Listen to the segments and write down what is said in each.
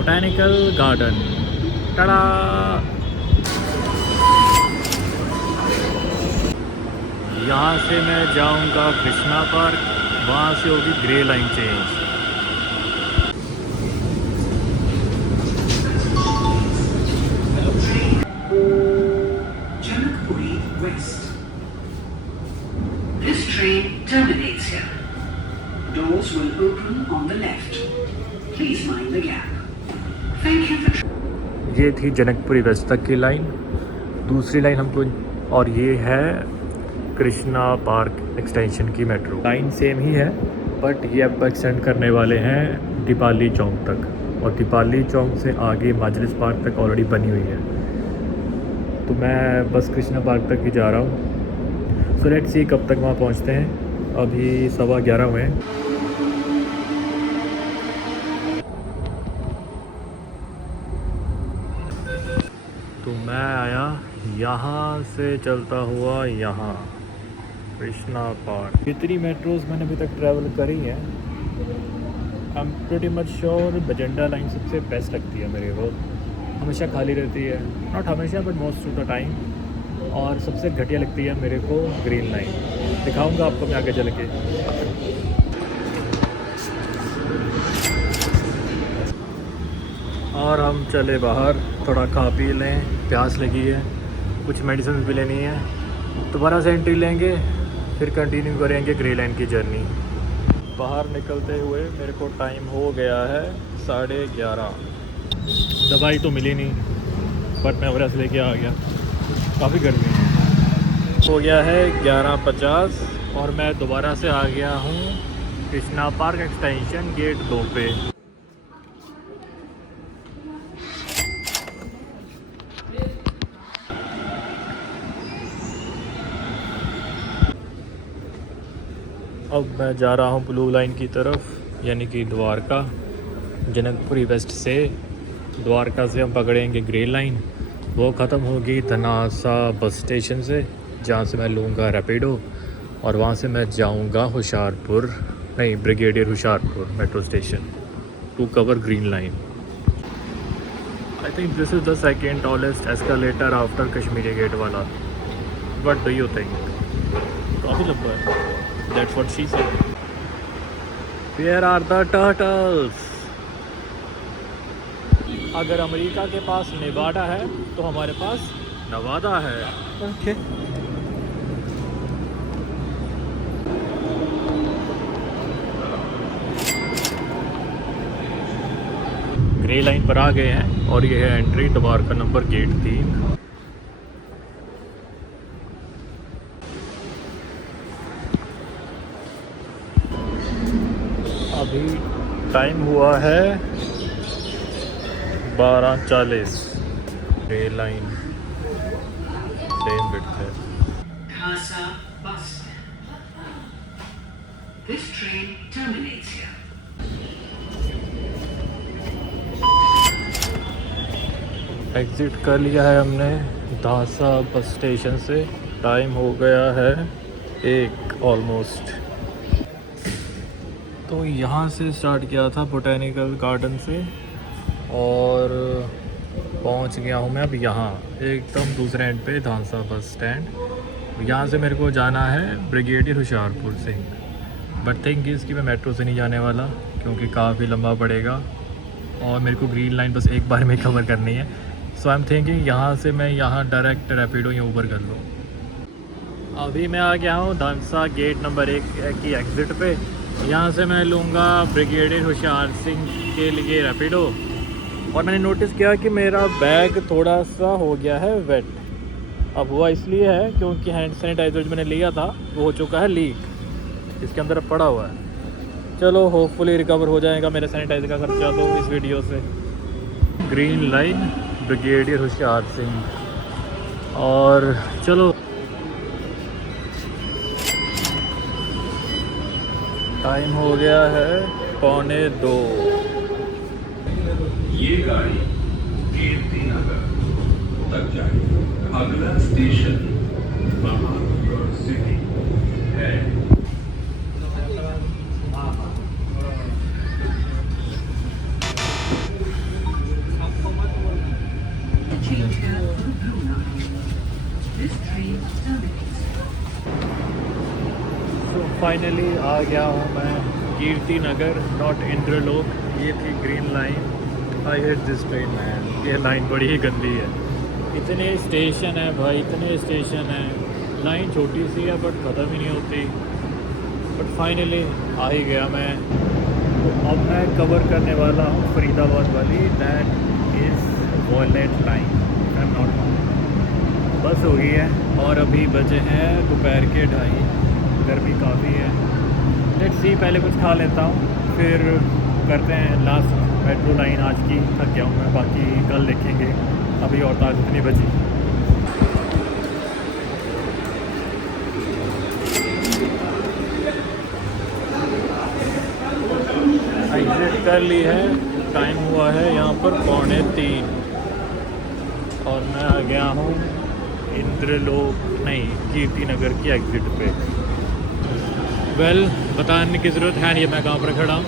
Botanical garden. Ta-da. यहाँ से मैं जाऊँगा कृष्णा पार्क, वहाँ से होगी grey line change. Janakpuri West. This train terminates here. Doors will open on the left. Please mind the gap. Thank you for. ये थी जनकपुरी वेस्ट तक की लाइन, दूसरी लाइन हमको, और ये है कृष्णा पार्क एक्सटेंशन की मेट्रो लाइन। सेम ही है बट ये अब एक्सटेंड करने वाले हैं दीपाली चौक तक, और दीपाली चौक से आगे माजलिस पार्क तक ऑलरेडी बनी हुई है। तो मैं बस कृष्णा पार्क तक ही जा रहा हूँ। सो लेट्स सी कब तक वहाँ पहुँचते हैं। अभी 11:15 हुए हैं। तो मैं आया यहाँ से चलता हुआ यहाँ कृष्णा पार्क। जितनी मेट्रोज़ मैंने अभी तक ट्रैवल करी हैं, I am pretty much sure magenta line सबसे बेस्ट लगती है मेरे को। हमेशा खाली रहती है, नॉट हमेशा but most of the time. और सबसे घटिया लगती है मेरे को ग्रीन लाइन। दिखाऊंगा आपको मैं आगे चल के। और हम चले बाहर, थोड़ा खा पी लें, प्यास लगी है, कुछ मेडिसिन भी लेनी है। दोबारा से एंट्री लेंगे, फिर कंटिन्यू करेंगे ग्रे लाइन की जर्नी। बाहर निकलते हुए मेरे को टाइम हो गया है 11:30। दवाई तो मिली नहीं बट मैं ओवरस लेके आ गया, काफ़ी गर्मी है। हो गया है 11:50 और मैं दोबारा से आ गया हूँ कृष्णा पार्क एक्सटेंशन गेट 2 पे। अब मैं जा रहा हूँ ब्लू लाइन की तरफ, यानी कि द्वारका। जनकपुरी वेस्ट से द्वारका से हम पकड़ेंगे ग्रे लाइन, वो ख़त्म होगी धनासा बस स्टेशन से, जहाँ से मैं लूँगा रैपिडो, और वहाँ से मैं जाऊँगा होशियारपुर, नहीं brigadier Hoshiarpur metro station to cover green line. I think this is the second tallest escalator after Kashmiri gate वाला। What do you think? काफ़ी लंबा है। That's what she said. Where are the turtles? अगर अमेरिका के पास नेवाडा है तो हमारे पास नवादा है। ओके। ग्रे लाइन पर आ गए हैं और ये है एंट्री द्वारका नंबर गेट 3। अभी टाइम हुआ है 12:40। ग्रे लाइन सेम विड्थ है। Khasa bus. This train terminates here. Exit कर लिया है हमने धासा बस स्टेशन से। टाइम हो गया है 1 ऑलमोस्ट। तो यहाँ से स्टार्ट किया था बोटैनिकल गार्डन से, और पहुँच गया हूँ मैं अब यहाँ एकदम दूसरे एंड पे धासा बस स्टैंड। यहाँ से मेरे को जाना है ब्रिगेडियर होशियारपुर से, बट थिंक इसकी मैं मेट्रो से नहीं जाने वाला क्योंकि काफ़ी लंबा पड़ेगा और मेरे को ग्रीन लाइन बस एक बार में कवर करनी है। सो आई एम थिंकिंग यहाँ से मैं यहाँ डायरेक्ट रैपिडो या ऊबर कर लूँ। अभी मैं आ गया हूँ धासा गेट नंबर 1 की एग्ज़िट पे। यहाँ से मैं लूँगा ब्रिगेडियर होशियार सिंह के लिए रैपिडो, और मैंने नोटिस किया कि मेरा बैग थोड़ा सा हो गया है वेट। अब हुआ इसलिए है क्योंकि हैंड सैनिटाइज़र जो मैंने लिया था वो हो चुका है लीक, इसके अंदर पड़ा हुआ है। चलो होपफुली रिकवर हो जाएगा मेरा सैनिटाइज़र का खर्चा तो इस वीडियो से। Green line brigadier Hoshiyar Singh, और चलो टाइम हो गया है 1:45। ये गाड़ी कीर्ति नगर तक जाएगी। अगला स्टेशन बहादुरगढ़ सिटी है। फाइनली आ गया हूँ मैं कीर्ति नगर, नॉट इंद्रलोक। ये थी green line. I hate this train man, ये लाइन बड़ी ही गंदी है। इतने स्टेशन है भाई, इतने स्टेशन है, लाइन छोटी सी है बट ख़त्म ही नहीं होती। बट फाइनली आ ही गया मैं। तो अब मैं कवर करने वाला हूँ फरीदाबाद वाली, that is violet line, I am not wrong. बस हो गई है और अभी बजे हैं दोपहर के 2:30। गर्मी काफ़ी है। लेट्स सी, पहले कुछ खा लेता हूँ फिर करते हैं लास्ट मेट्रो लाइन आज की। थक गया हूँ मैं, बाकी कल देखेंगे। अभी और ताज कितनी बजी? एग्जिट कर ली है। टाइम हुआ है यहाँ पर 2:45 और मैं आ गया हूँ इंद्रलोक नहीं, कीर्ति नगर की एग्ज़िट पे। वेल, बताने की ज़रूरत है नहीं मैं कहाँ पर खड़ा हूँ।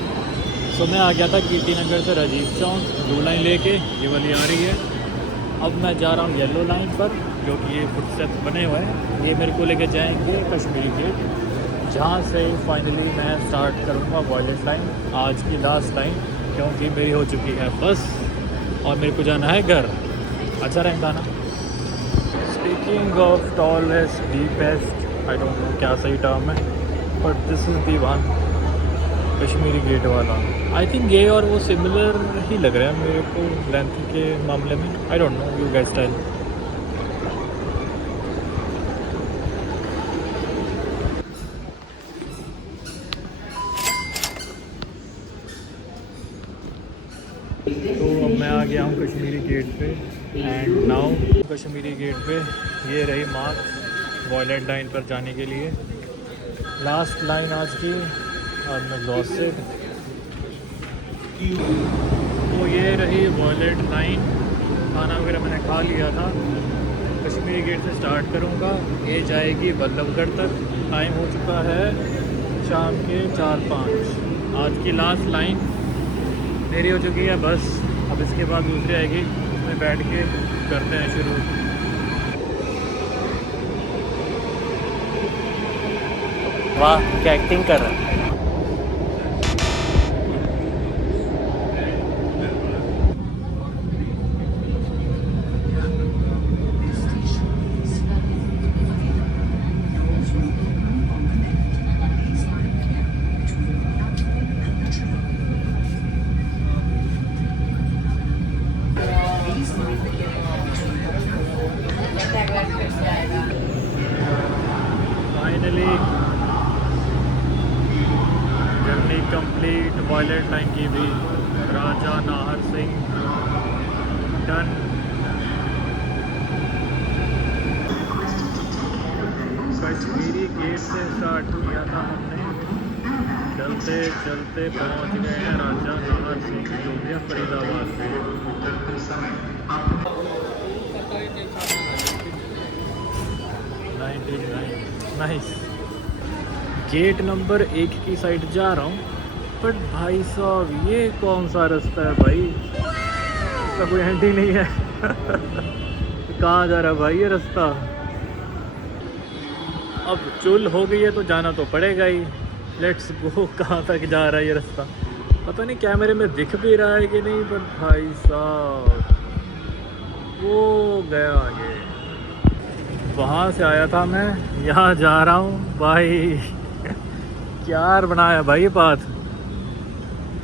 सो मैं आ गया था कीर्ति नगर से राजीव चौक, ब्लू लाइन लेके, ये वाली आ रही है। अब मैं जा रहा हूँ येलो लाइन पर, जो कि ये फुटस्टेप्स बने हुए हैं, ये मेरे को लेके जाएंगे कश्मीरी गेट, जहाँ से फाइनली मैं स्टार्ट करूँगा वॉयलेट लाइन, आज की लास्ट लाइन, क्योंकि मेरी हो चुकी है बस और मेरे को जाना है घर। अच्छा रहता ना। Speaking of tallest deepest, I don't know क्या सही टर्म है, but this is the one, Kashmiri gate वाला। आई थिंक ये और वो सिमिलर ही लग रहा है मेरे को लेंथ के मामले में। I don't know, you guess tell. तो अब मैं आ गया हूँ कश्मीरी गेट पे एंड नाउ कश्मीरी गेट पे ये रही मार्क वॉयलेट लाइन पर जाने के लिए। लास्ट लाइन आज की और मैं एग्जॉस्टेड। तो ये रही वॉयलेट लाइन। खाना वगैरह मैंने खा लिया था। कश्मीरी गेट से स्टार्ट करूँगा, ये जाएगी बल्लभगढ़ तक। टाइम हो चुका है शाम के 4-5। आज की लास्ट लाइन मेरी हो चुकी है बस। अब इसके बाद दूसरी आएगी, उसमें बैठ के करते हैं शुरू। वाह, क्या एक्टिंग कर रहा है। Finally journey complete, violet line की भी। राजा नाहर सिंह डन। कश्मीरी गेट से स्टार्ट किया था हमने, चलते चलते पहुंच गए हैं राजा नाहर सिंह, जो भी है फरीदाबाद पे। नाइस। गेट नंबर 1 की साइड जा रहा हूँ, बट भाई साहब ये कौन सा रास्ता है भाई? इसका कोई एंड ही नहीं है। कहाँ जा रहा है भाई ये रास्ता? अब चुल हो गई है तो जाना तो पड़ेगा ही। Let's go. कहाँ तक जा रहा है ये रास्ता पता नहीं, कैमरे में दिख भी रहा है कि नहीं, बट भाई साहब वो गया आगे। वहाँ से आया था मैं, यहाँ जा रहा हूँ भाई। क्या बनाया भाई ये बात।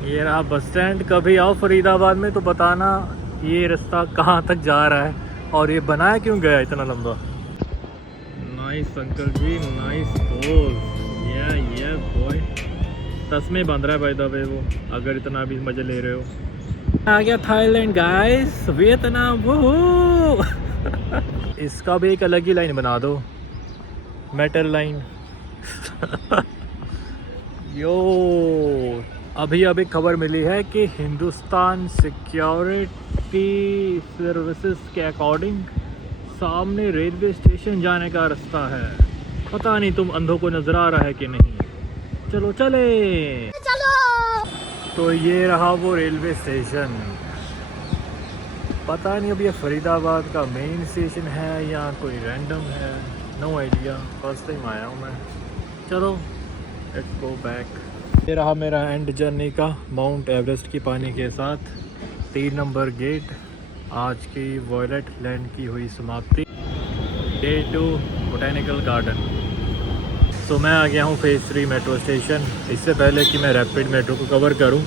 ये रहा बस स्टैंड। कभी आओ फरीदाबाद में तो बताना ये रास्ता कहाँ तक जा रहा है और ये बनाया क्यों गया इतना लंबा। नाइस अंकल जी, नाइस पोज। या बॉय, तस्मे बांध रहा है भाई दबे वो, अगर इतना भी मजे ले रहे हो। आ गया थाईलैंड गाइस, वियतनाम। वो इसका भी एक अलग ही लाइन बना दो, मेटल लाइन। यो अभी खबर मिली है कि हिंदुस्तान सिक्योरिटी सर्विसेज के अकॉर्डिंग सामने रेलवे स्टेशन जाने का रास्ता है। पता नहीं तुम अंधों को नजर आ रहा है कि नहीं। चलो चले चलो। तो ये रहा वो रेलवे स्टेशन। पता नहीं अब ये फरीदाबाद का मेन स्टेशन है या कोई रैंडम है, नो आइडिया। फर्स्ट टाइम आया हूँ मैं। चलो लेट्स गो बैक। ये रहा मेरा एंड जर्नी का माउंट एवरेस्ट की पानी के साथ 3 नंबर गेट। आज की वॉयलेट लैंड की हुई समाप्ति। Day 2 botanical garden. तो मैं आ गया हूँ फेज़ 3 मेट्रो स्टेशन। इससे पहले कि मैं रैपिड मेट्रो को कवर करूँ,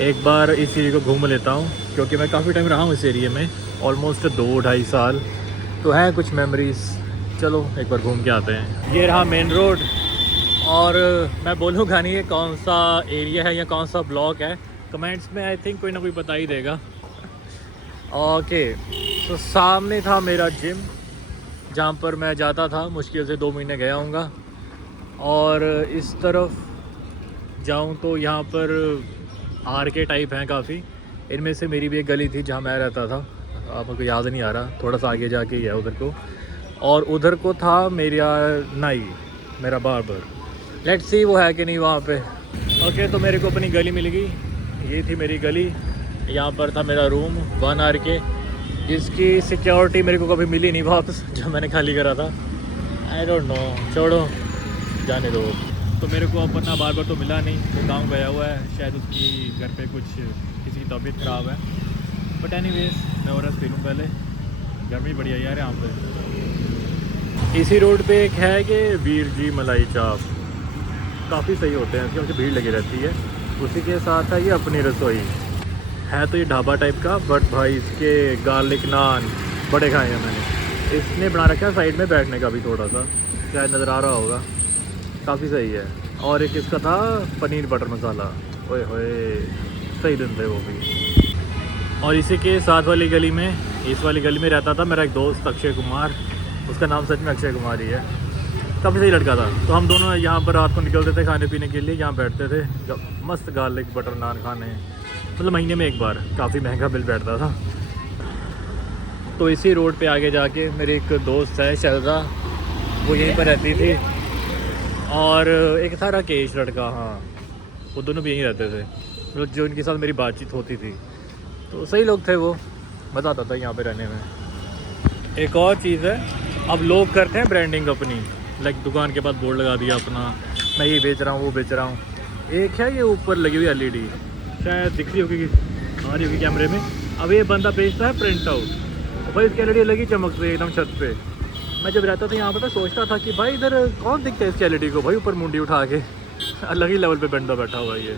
एक बार इस एरिया को घूम लेता हूँ, क्योंकि मैं काफ़ी टाइम रहा हूँ इस एरिया में, ऑलमोस्ट 2-2.5 साल। तो हैं कुछ मेमोरीज़, चलो एक बार घूम के आते हैं। ये रहा मेन रोड, और मैं बोलूँगा नहीं ये कौन सा एरिया है या कौन सा ब्लॉक है, कमेंट्स में आई थिंक कोई ना कोई बता ही देगा। ओके, तो सामने था मेरा जिम, जहाँ पर मैं जाता था, मुश्किल से 2 महीने गया हूँगा। और इस तरफ जाऊँ तो यहाँ पर आर के टाइप हैं काफ़ी। इनमें से मेरी भी एक गली थी जहाँ मैं रहता था, अब मुझे याद नहीं आ रहा, थोड़ा सा आगे जाके ही है उधर को। और उधर को था मेरा नाई, मेरा बार्बर। लेट्स सी वो है कि नहीं वहाँ पे। ओके, तो मेरे को अपनी गली मिल गई। ये थी मेरी गली, यहाँ पर था मेरा रूम 1 आर के, जिसकी सिक्योरिटी मेरे को कभी मिली नहीं वापस, जो मैंने खाली करा था। आई डोंट नो, छोड़ो, जाने दो। तो मेरे को अपना बार्बर तो मिला नहीं, वो गाँव गया हुआ है, शायद उसकी घर पे कुछ किसी की तबीयत ख़राब है। बट एनीवेज, मैं और पी लूँ पहले, गर्मी बढ़िया यार यहाँ पे। इसी रोड पे एक है कि वीर जी मलाई चाप, काफ़ी सही होते हैं क्योंकि भीड़ लगी रहती है। उसी के साथ है ये अपनी रसोई है, तो ये ढाबा टाइप का, बट भाई इसके गार्लिक नान बड़े खाए हैं मैंने। इसने बना रखा है साइड में बैठने का भी, थोड़ा सा शायद नज़र आ रहा होगा, काफ़ी सही है। और एक इसका था पनीर बटर मसाला, ओए होए सही दिन थे वो भी। और इसी के साथ वाली गली में, इस वाली गली में रहता था मेरा एक दोस्त अक्षय कुमार, उसका नाम सच में अक्षय कुमार ही है, काफ़ी सही लड़का था। तो हम दोनों यहाँ पर रात को निकलते थे खाने पीने के लिए, यहाँ बैठते थे मस्त गार्लिक बटर नान खाने, मतलब महीने में एक बार, काफ़ी महंगा बिल बैठता था। तो इसी रोड पे आगे जाके मेरी एक दोस्त है शैलजा, वो यहीं पर रहती थी। और एक था राकेश लड़का, हाँ वो दोनों भी यहीं रहते थे, मतलब जो इनके साथ मेरी बातचीत होती थी। तो सही लोग थे वो, मज़ा आता था यहाँ पे रहने में। एक और चीज़ है, अब लोग करते हैं ब्रांडिंग अपनी, लाइक दुकान के पास बोर्ड लगा दिया अपना, मैं ये बेच रहा हूँ वो बेच रहा हूँ। एक है ये ऊपर लगी हुई LED, शायद दिख रही होगी, आ रही होगी कैमरे में। अब ये बंदा बेचता है प्रिंट आउट, भाई इसकी LED लगी चमक से एकदम छत पे। मैं जब रहता था यहाँ पर, मैं सोचता था कि भाई इधर कौन दिखता है इसकी LED को, भाई ऊपर मुंडी उठा के अलग ही लेवल पे बंदा बैठा हुआ है ये।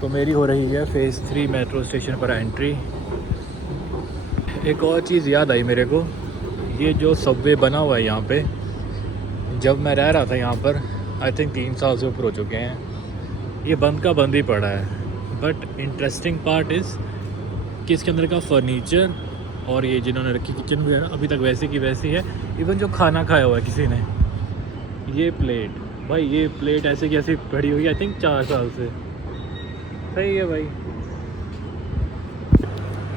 तो मेरी हो रही है फेज़ 3 मेट्रो स्टेशन पर एंट्री। एक और चीज़ याद आई मेरे को, ये जो सबवे बना हुआ है यहाँ पे, जब मैं रह रहा था यहाँ पर, आई थिंक 3 साल से ऊपर हो चुके हैं, ये बंद का बंद ही पड़ा है। बट इंटरेस्टिंग पार्ट इज़ कि इसके अंदर का फर्नीचर और ये जिन्होंने रखी किचन वगैरह अभी तक वैसे की वैसी है। इवन जो खाना खाया हुआ है किसी ने, ये प्लेट, भाई ये प्लेट ऐसे की ऐसी पड़ी हुई है, आई थिंक 4 साल से। सही है भाई।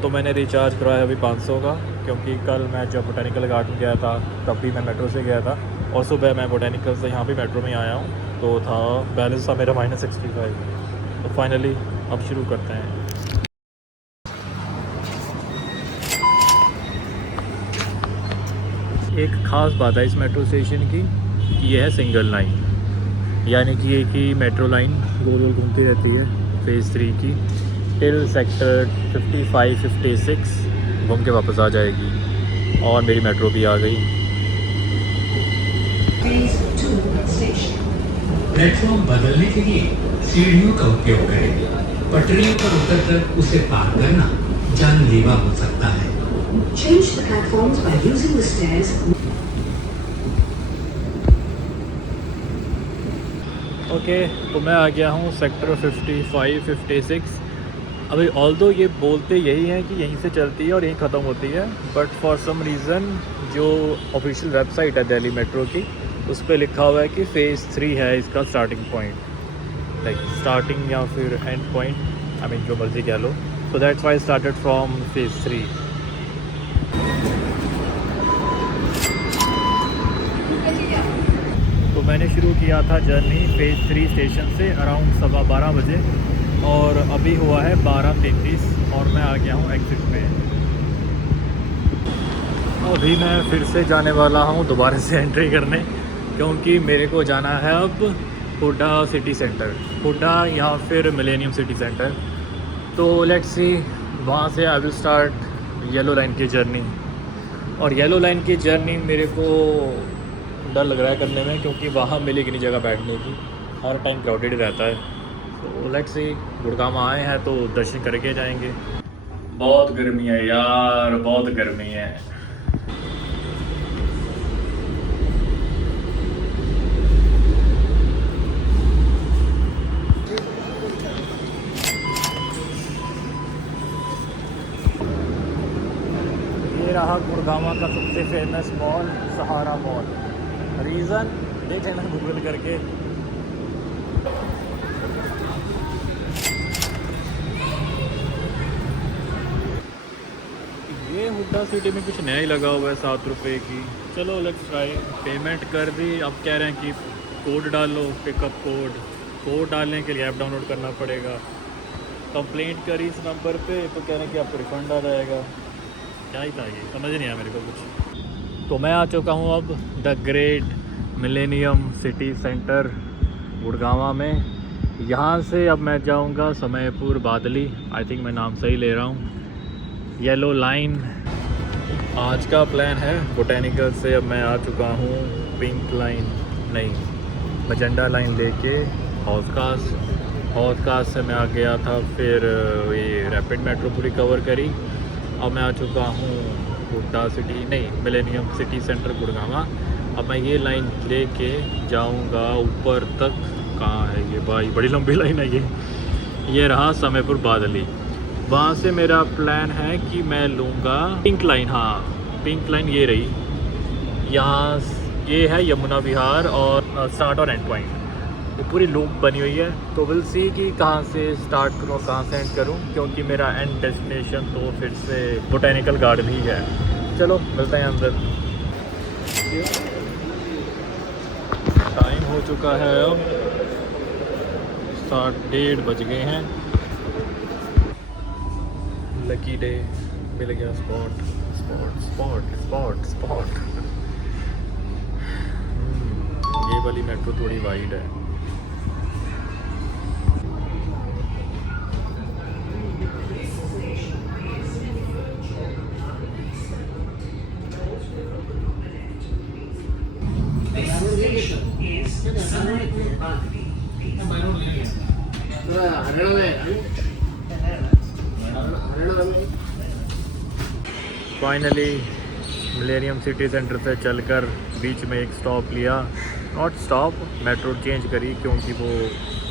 तो मैंने रिचार्ज करवाया अभी 500 का, क्योंकि कल मैं जब बोटेनिकल गार्डन गया था तब भी मैं मेट्रो से गया था, और सुबह मैं बोटेनिकल से यहाँ भी मेट्रो में आया हूँ, तो था बैलेंस था मेरा -65। तो फाइनली अब शुरू करते हैं। एक ख़ास बात है इस मेट्रो स्टेशन की कि ये है सिंगल लाइन, यानी कि एक ही मेट्रो लाइन गोल गोल घूमती रहती है फेज़ 3 की, टिल सेक्टर 55-56 घूम के वापस आ जाएगी। और मेरी मेट्रो भी आ गई। प्लेटफॉर्म बदलने के लिए सीढ़ियों का उपयोग करें। पटरियों पर उतरकर उसे पार करना जानलेवा हो सकता है। Change the platforms by using the stairs. Okay, तो मैं आ गया हूँ सेक्टर 55-56। अभी ऑल्दो ये बोलते यही हैं कि यहीं से चलती है और यहीं ख़त्म होती है, बट फॉर सम रीज़न जो ऑफिशियल वेबसाइट है दिल्ली मेट्रो की, उस पर लिखा हुआ है कि फेज़ 3 है इसका स्टार्टिंग पॉइंट, लाइक स्टार्टिंग या फिर एंड पॉइंट, आई मीन जो मर्ज़ी कह लो। So that's why started from phase 3। तो मैंने शुरू किया था जर्नी फेज़ 3 स्टेशन से अराउंड 12:15 बजे, और अभी हुआ है 12:33 और मैं आ गया हूँ एग्ज़िट पे। अभी मैं फिर से जाने वाला हूँ दोबारा से एंट्री करने, क्योंकि मेरे को जाना है अब हुडा सिटी सेंटर, हुडा या फिर मिलेनियम सिटी सेंटर। तो लेट्स सी, वहाँ से I will start yellow line की जर्नी। और येलो लाइन की जर्नी मेरे को डर लग रहा है करने में, क्योंकि वहाँ मिलेगी नहीं जगह बैठने की, हर टाइम क्राउडेड रहता है। तो लेट्स सी, गुड़गांव आए हैं तो दर्शन करके जाएंगे। बहुत गर्मी है यार, बहुत गर्मी है। ये रहा गुड़गांव का सबसे फेमस मॉल, सहारा मॉल। रीज़न देख लेना गूगल करके। ये हुड्डा सिटी में कुछ नया ही लगा हुआ है, 7 रुपये की। चलो लेट्स ट्राई। पेमेंट कर दी। अब कह रहे हैं कि कोड डालो, पिकअप कोड डालने के लिए ऐप डाउनलोड करना पड़ेगा। कंप्लेंट करी इस नंबर पे तो कह रहे हैं कि आपको रिफ़ंड आ जाएगा। क्या ही था ये, समझ नहीं आया मेरे को कुछ। तो मैं आ चुका हूँ अब the great millennium city centre Gurgaon में। यहाँ से अब मैं जाऊँगा समयपुर बादली। आई थिंक मैं नाम सही ले रहा हूँ। येलो लाइन आज का प्लान है। बोटेनिकल से अब मैं आ चुका हूँ पिंक लाइन, नहीं मजेंडा लाइन लेके हौज़खास से मैं आ गया था। फिर ये रैपिड मेट्रो पूरी कवर करी। अब मैं आ चुका हूँ हुड्डा सिटी, नहीं मिलेनियम सिटी सेंटर गुड़गांव। अब मैं ये लाइन लेके जाऊँगा ऊपर तक। कहाँ है ये भाई, बड़ी लंबी लाइन है ये रहा समयपुर बादली। वहाँ से मेरा प्लान है कि मैं लूँगा पिंक लाइन। हाँ पिंक लाइन ये रही। यहाँ ये है यमुना विहार और स्टार्ट और एंड पॉइंट। ये पूरी लूप बनी हुई है। तो विल सी कि कहाँ से स्टार्ट करूँ और कहाँ से एंड करूँ, क्योंकि मेरा एंड डेस्टिनेशन तो फिर से बोटेनिकल गार्डन ही है। चलो मिलते हैं अंदर। टाइम हो चुका है अब 7:30 बज गए हैं। लकी डे, मिल गया स्पॉट। ये वाली मेट्रो थोड़ी वाइड है। फाइनली मिलेनियम सिटी सेंटर से चलकर बीच में एक स्टॉप लिया। नॉट स्टॉप, मेट्रो चेंज करी क्योंकि वो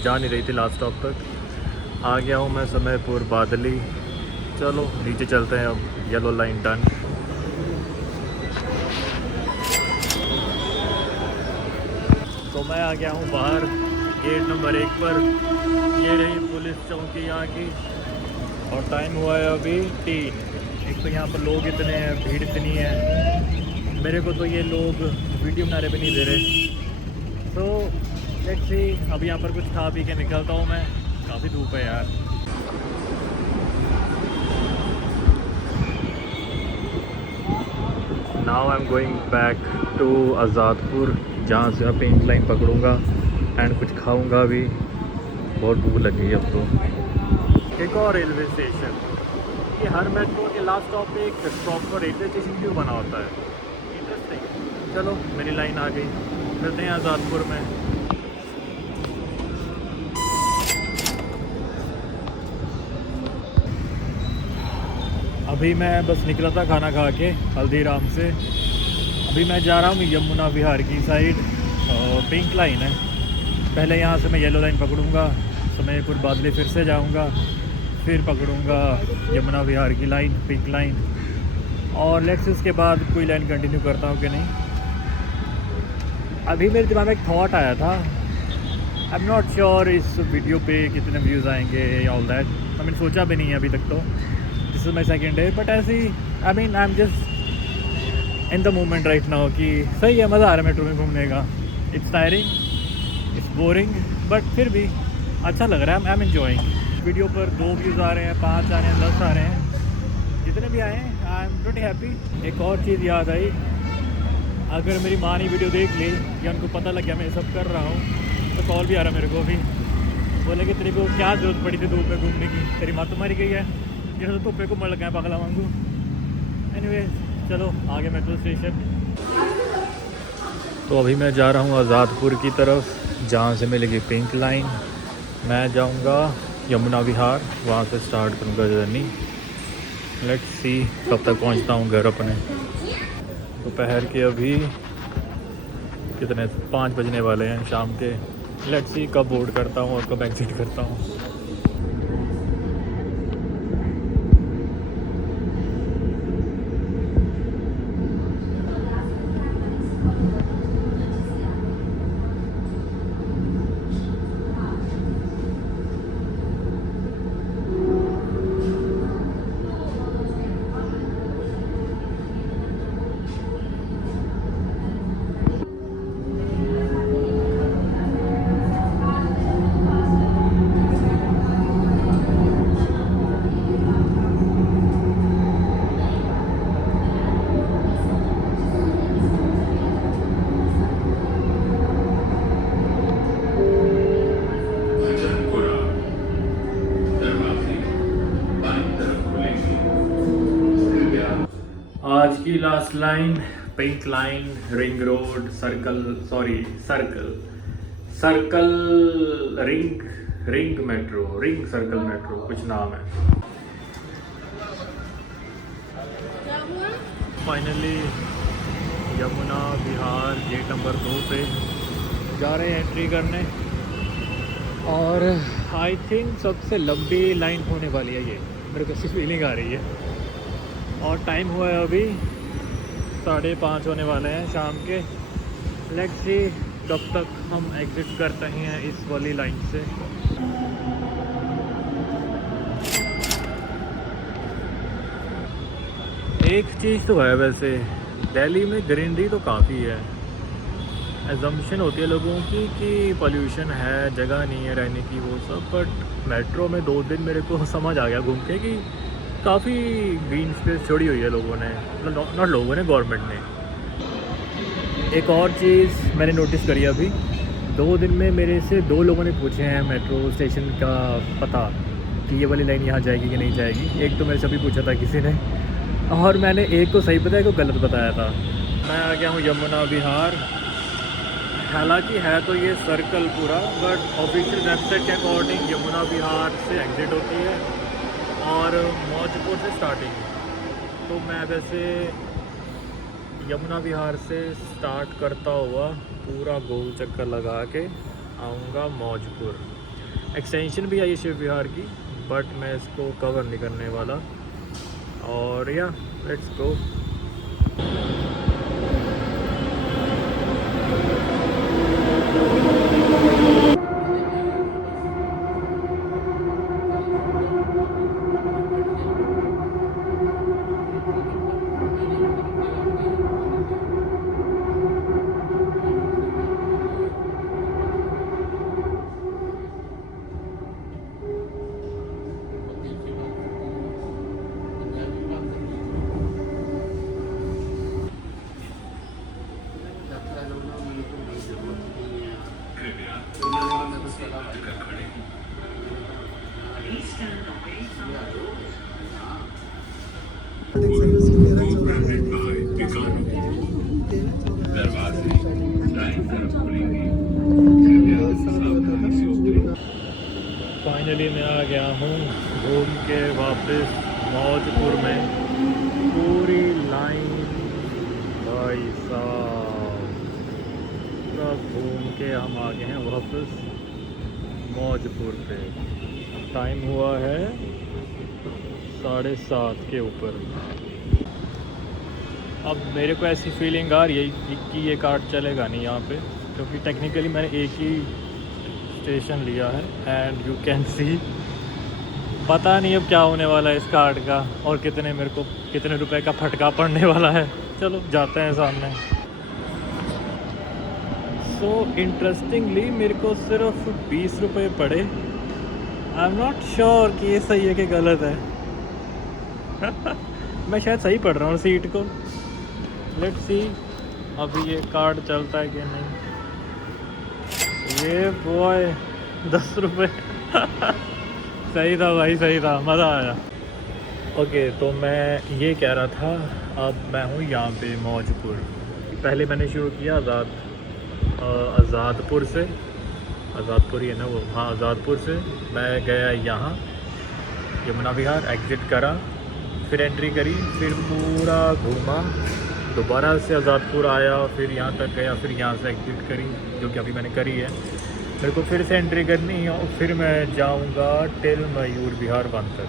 जा नहीं रही थी लास्ट स्टॉप तक। आ गया हूँ मैं समयपुर बादली। चलो नीचे चलते हैं अब। Yellow line done. तो मैं आ गया हूँ बाहर गेट नंबर 1 पर। ये रही पुलिस चौकी यहाँ की। और टाइम हुआ है अभी 3। एक तो यहाँ पर लोग इतने हैं, भीड़ इतनी है, मेरे को तो ये लोग वीडियो बनाने पे नहीं दे रहे। तो लेट्स सी, अब यहाँ पर कुछ खा पी के निकलता हूँ मैं। काफ़ी धूप है यार। Now I am going back to Azadpur, जहाँ से अब पिंक लाइन पकड़ूँगा एंड कुछ खाऊँगा भी। बहुत भूख लगी है अब तो। एक और रेलवे स्टेशन। ये हर मेट्रो के लास्ट स्टॉप पे एक प्रॉपर रेलवे स्टेशन क्यों बना होता है, इंटरेस्टिंग। चलो मेरी लाइन आ गई, मिलते हैं आज़ादपुर में। अभी मैं बस निकला था खाना खा के हल्दीराम से। अभी मैं जा रहा हूँ यमुना विहार की साइड। पिंक लाइन है। पहले यहाँ से मैं येलो लाइन पकड़ूँगा, समयपुर बादली फिर से जाऊँगा, फिर पकड़ूँगा यमुना विहार की लाइन, पिंक लाइन। और लेट्स उसके बाद कोई लाइन कंटिन्यू करता हूँ कि नहीं। अभी मेरे दिमाग में एक थॉट आया था। आई एम नॉट श्योर इस वीडियो पे कितने व्यूज़ आएंगे ऑल दैट। आई मीन सोचा भी नहीं है अभी तक तो। This is my second day, but ऐसे ही I mean I am just in the moment right now कि सही है, मज़ा आ रहा है मेट्रो में घूमने का। It's tiring, it's boring, but फिर भी अच्छा लग रहा है। I am enjoying. वीडियो पर 2 व्यूज़ आ रहे हैं, 5 आ रहे हैं, 10 आ रहे हैं, जितने भी आए हैं आई एम प्रीटी हैप्पी। एक और चीज़ याद आई, अगर मेरी माँ ने वीडियो देख ली या उनको पता लग गया मैं ये सब कर रहा हूँ तो कॉल भी आ रहा मेरे को अभी, बोले कि तेरे को क्या ज़रूरत पड़ी थी धूप में घूमने की, तेरी माँ तो मरी गई है, जैसे तो धूपे को मर लगा है पगला मांगू। एनीवे चलो आगे मेट्रो स्टेशन। तो अभी मैं जा रहा हूँ आज़ादपुर की तरफ, जहाँ से मिलेगी पिंक लाइन। मैं जाऊँगा यमुना विहार, वहाँ से स्टार्ट करूँगा जर्नी। लेट्स सी कब तक पहुँचता हूँ घर अपने। दोपहर के अभी कितने 5 बजने वाले हैं शाम के। लेट्स सी कब बोर्ड करता हूँ और कब एग्जिट करता हूँ। भजनपुरा दरवाजे बाईं तरफ खुलेंगे, कृपया आज की last line pink line, ring road, circle ring metro, ring circle metro कुछ नाम है। फाइनली यमुना विहार गेट नंबर 2 पे जा रहे हैं एंट्री करने। और आई थिंक सबसे लंबी लाइन होने वाली है ये, मेरे को ऐसी फीलिंग आ रही है। और टाइम हुआ है अभी 5:30 होने वाले हैं शाम के। लेट्स सी कब तक हम एग्ज़िट करते हैं इस वाली लाइन से। एक चीज़ तो है वैसे, दिल्ली में ग्रीनरी तो काफ़ी है। एजम्पशन होती है लोगों की कि पोल्यूशन है, जगह नहीं है रहने की, वो सब। बट मेट्रो में 2 दिन मेरे को समझ आ गया घूम के कि काफ़ी ग्रीन स्पेस छोड़ी हुई है लोगों ने, नॉट लोगों ने, गवर्नमेंट ने। एक और चीज़ मैंने नोटिस करी अभी, 2 दिन में मेरे से 2 लोगों ने पूछे हैं मेट्रो स्टेशन का पता कि ये वाली लाइन यहाँ जाएगी कि नहीं जाएगी। एक तो मेरे से अभी पूछा था किसी ने, और मैंने एक को सही बताया, एक को गलत बताया था। मैं आ गया हूँ यमुना विहार। हालांकि है तो ये सर्कल पूरा, बट ऑफिशियल वेबसाइट के अकॉर्डिंग यमुना विहार से एग्ज़िट होती है और मौजपुर से स्टार्टिंग। तो मैं वैसे यमुना विहार से स्टार्ट करता हुआ पूरा गोल चक्कर लगा के आऊँगा मौजपुर। एक्सटेंशन भी है ये शिव विहार की, बट मैं इसको कवर नहीं करने वाला। और या let's go. Please stand away from the door. दरवाजे दाईं तरफ खुलेंगे, कृपया सावधानी से उतरें। फाइनली मैं आ गया हूँ घूम के वापस मौजपुर में। पूरी लाइन भाई साहब सब घूम के हम आ गए हैं वापस मौजपुर पे। टाइम हुआ है 7:30 के ऊपर। अब मेरे को ऐसी फीलिंग आ रही है कि ये कार्ड चलेगा नहीं यहाँ पे, क्योंकि टेक्निकली मैंने एक ही स्टेशन लिया है। एंड यू कैन सी, पता नहीं अब क्या होने वाला है इस कार्ड का, और कितने रुपए का फटका पड़ने वाला है। चलो जाते हैं सामने। सो इंटरेस्टिंगली मेरे को सिर्फ 20 रुपये पड़े। आई एम नॉट श्योर कि ये सही है कि गलत है। मैं शायद सही पढ़ रहा हूँ सीट को। लेट्स सी अभी ये कार्ड चलता है कि नहीं। ये बॉय 10 रुपये सही था भाई, सही था, मज़ा आया। ओके, तो मैं ये कह रहा था, अब मैं हूँ यहाँ पे मौजपुर। पहले मैंने शुरू किया आज़ादपुर से, आज़ादपुर ही है ना वो, हाँ आज़ादपुर से मैं गया यहाँ यमुना विहार, एग्ज़िट करा, फिर एंट्री करी, फिर पूरा घूमा, दोबारा से आज़ादपुर आया, फिर यहाँ तक गया, फिर यहाँ से एग्ज़िट करी, जो कि अभी मैंने करी है। मेरे को फिर से एंट्री करनी है और फिर मैं जाऊँगा टिल मयूर विहार 1 तक।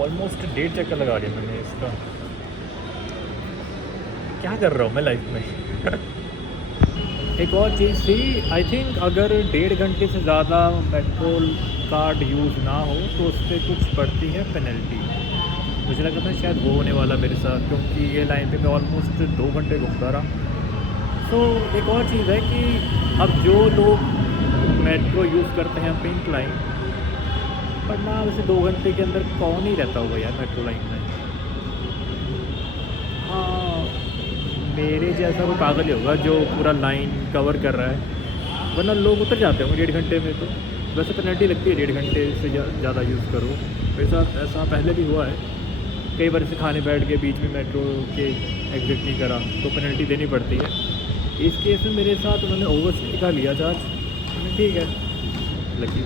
ऑलमोस्ट 1.5 चक्कर लगा लिया मैंने इसका। क्या कर रहा हूँ मैं लाइफ में। एक और चीज़ थी, आई थिंक अगर 1.5 घंटे से ज़्यादा मेट्रो कार्ड यूज़ ना हो तो उस पर कुछ पड़ती है पेनल्टी। मुझे लगा था शायद वो होने वाला मेरे साथ, क्योंकि ये लाइन पे मैं ऑलमोस्ट 2 घंटे घूमता रहा। तो एक और चीज़ है कि अब जो लोग मेट्रो यूज़ करते हैं पिंक लाइन, पर ना वैसे 2 घंटे के अंदर कौन ही रहता होगा यार मेट्रो लाइन में। हाँ, मेरे जैसा वो पागल ही होगा जो पूरा लाइन कवर कर रहा है, वरना लोग उतर जाते होंगे 1.5 घंटे में। तो वैसे पेनल्टी लगती है 1.5 घंटे से ज़्यादा यूज़ करो। मेरे साथ ऐसा पहले भी हुआ है, कई बार से खाने बैठ के बीच में मेट्रो के एग्ज़िट नहीं करा तो पेनल्टी देनी पड़ती है। इस केस में मेरे साथ उन्होंने ओवरस्टे का लिया चार्ज, ठीक है, लकी।